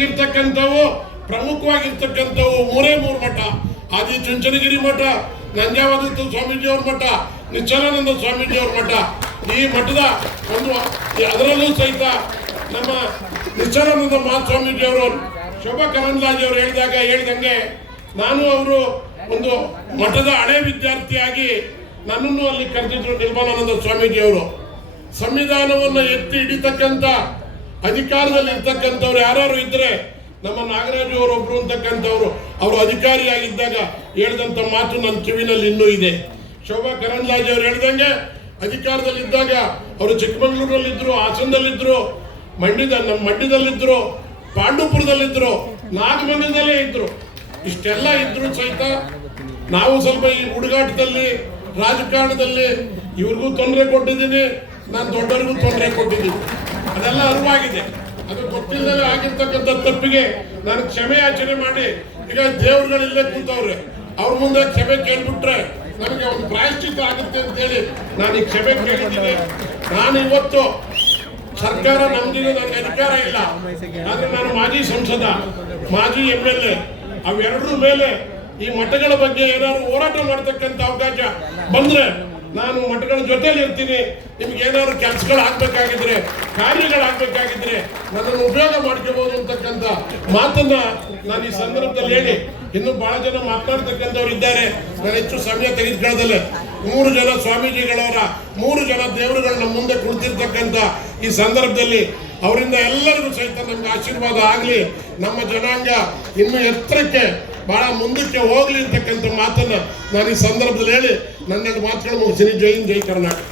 ನಮಗಿರ್ತಕ್ಕಂಥವು ಪ್ರಮುಖವಾಗಿರ್ತಕ್ಕಂಥವು ಮೂರೇ ಮಠ. ಆದಿ ಚುಂಚನಗಿರಿ ಮಠ, ನಂಜಾವಧೂತ ಸ್ವಾಮೀಜಿಯವ್ರ ಮಠ, ನಿಶ್ಚಲಾನಂದ ಸ್ವಾಮೀಜಿಯವ್ರ ಮಠ. ಈ ಮಠದ ಒಂದು ಅದರಲ್ಲೂ ಸಹಿತ ನಮ್ಮ ನಿಶ್ಚಲಾನಂದ ಮಹಾಸ್ವಾಮೀಜಿಯವರು ಶೋಭಾ ಕರಂದ್ಲಾಜೆ ಅವರು ಹೇಳಿದಂಗೆ ನಾನು ಅವರು ಒಂದು ಮಠದ ಹಳೆ ವಿದ್ಯಾರ್ಥಿಯಾಗಿ ನನ್ನನ್ನು ಅಲ್ಲಿ ಕರೆದಿದ್ರು ನಿರ್ಮಲಾನಂದ ಸ್ವಾಮೀಜಿಯವರು. ಸಂವಿಧಾನವನ್ನು ಎತ್ತಿ ಹಿಡಿತಕ್ಕಂಥ ಅಧಿಕಾರದಲ್ಲಿ ಇರ್ತಕ್ಕಂಥವ್ರು ಯಾರು ಇದ್ರೆ ನಮ್ಮ ನಾಗರಾಜು ಅವರೊಬ್ರು ಅಂತಕ್ಕಂಥವ್ರು ಅವರು ಅಧಿಕಾರಿಯಾಗಿದ್ದಾಗ ಹೇಳಿದಂಥ ಮಾತು ನನ್ನ ಕಿವಿನಲ್ಲಿ ಇನ್ನೂ ಇದೆ. ಶೋಭಾ ಕರಂದ್ಲಾಜೆ ಅವರು ಹೇಳ್ದಂಗೆ ಅಧಿಕಾರದಲ್ಲಿದ್ದಾಗ ಅವರು ಚಿಕ್ಕಮಗಳೂರಲ್ಲಿದ್ದರು, ಹಾಸನದಲ್ಲಿದ್ದರು, ನಮ್ಮ ಮಂಡ್ಯದಲ್ಲಿದ್ದರು, ಪಾಂಡವಪುರದಲ್ಲಿದ್ದರು, ನಾಗಮಂಗಲದಲ್ಲೇ ಇದ್ರು. ಇಷ್ಟೆಲ್ಲ ಇದ್ರು ಸಹಿತ ನಾವು ಸ್ವಲ್ಪ ಈ ಹುಡುಗಾಟದಲ್ಲಿ ರಾಜಕಾರಣದಲ್ಲಿ ಇವ್ರಿಗೂ ತೊಂದರೆ ಕೊಟ್ಟಿದ್ದೀನಿ, ನಾನು ದೊಡ್ಡವ್ರಿಗೂ ತೊಂದರೆ ಕೊಟ್ಟಿದ್ದೀನಿ. ಅದೆಲ್ಲ ಅರಿವಾಗಿದೆ. ಅದು ಗೊತ್ತಿಲ್ಲದೆ ಆಗಿರ್ತಕ್ಕಂಥ ತಪ್ಪಿಗೆ ನಾನು ಕ್ಷಮೆ ಯಾಚನೆ ಮಾಡಿ ಈಗ ದೇವ್ರುಗಳಿಲ್ಲೇ ಕೂತವ್ರೆ, ಅವ್ರ ಮುಂದೆ ಕ್ಷಮೆ ಕೇಳ್ಬಿಟ್ರೆ ನನಗೆ ಒಂದು ಪ್ರಾಯಶ್ಚಿತ್ತ ಆಗುತ್ತೆ ಅಂತೇಳಿ ನಾನು ಈ ಕ್ಷಮೆ ಕೇಳಿದ್ದೀನಿ. ನಾನು ಇವತ್ತು ಸರ್ಕಾರ ನಮ್ದಿನ ನನಗೆ ಅಧಿಕಾರ ಇಲ್ಲ, ಆದ್ರೆ ನಾನು ಮಾಜಿ ಸಂಸದ, ಮಾಜಿ MLA, ಅವೆರಡರ ಮೇಲೆ ಈ ಮಠಗಳ ಬಗ್ಗೆ ಏನಾದ್ರು ಹೋರಾಟ ಮಾಡ್ತಕ್ಕಂಥ ಅವಕಾಶ ಬಂದ್ರೆ ನಾನು ಮಠಗಳ ಜೊತೆಲಿ ಇರ್ತೀನಿ. ನಿಮ್ಗೆ ಏನಾದ್ರು ಕೆಲಸಗಳು ಆಗ್ಬೇಕಾಗಿದ್ರೆ, ಕಾರ್ಯಗಳಾಗಬೇಕಾಗಿದ್ರೆ ನನ್ನನ್ನು ಉಪಯೋಗ ಮಾಡ್ಕೋಬಹುದು ಅಂತಕ್ಕಂಥ ಮಾತನ್ನ ನಾನು ಈ ಸಂದರ್ಭದಲ್ಲಿ ಹೇಳಿ, ಇನ್ನು ಬಹಳ ಜನ ಮಾತನಾಡ್ತಕ್ಕಂಥವ್ರು ಇದ್ದಾರೆ. ನಾನು ಹೆಚ್ಚು ಸಮಯ ತೆಗೆದುಕೊಳ್ಳದಲ್ಲೇ 3 ಜನ ಸ್ವಾಮೀಜಿಗಳವರ 3 ಜನ ದೇವರುಗಳು ನಮ್ಮ ಮುಂದೆ ಕುಳಿತಿರ್ತಕ್ಕಂಥ ಈ ಸಂದರ್ಭದಲ್ಲಿ ಅವರಿಂದ ಎಲ್ಲರಿಗೂ ಸಹಿತ ನಮ್ಗೆ ಆಶೀರ್ವಾದ ಆಗಲಿ. ನಮ್ಮ ಜನಾಂಗ ಇನ್ನು ಎತ್ತರಕ್ಕೆ ಬಹಳ ಮುಂದಕ್ಕೆ ಹೋಗ್ಲಿ ಅಂತಕ್ಕಂಥ ಮಾತನ್ನ ನಾನು ಈ ಸಂದರ್ಭದಲ್ಲಿ ಹೇಳಿ 12 ಮಾತುಗಳು ಮುಗಿಸ್ತೀನಿ. ಜೈ ಹಿಂದ್, ಜೈ ಕರ್ನಾಟಕ.